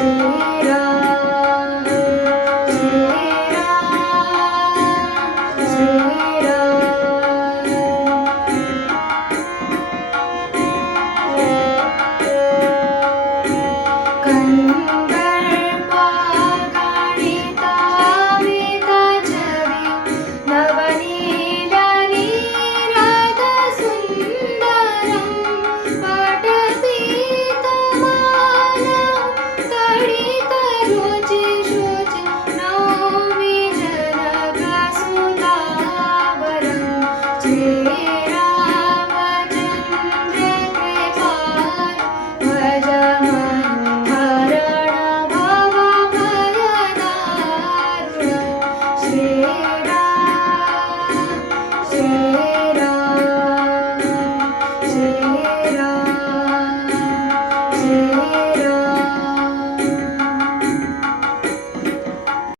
you.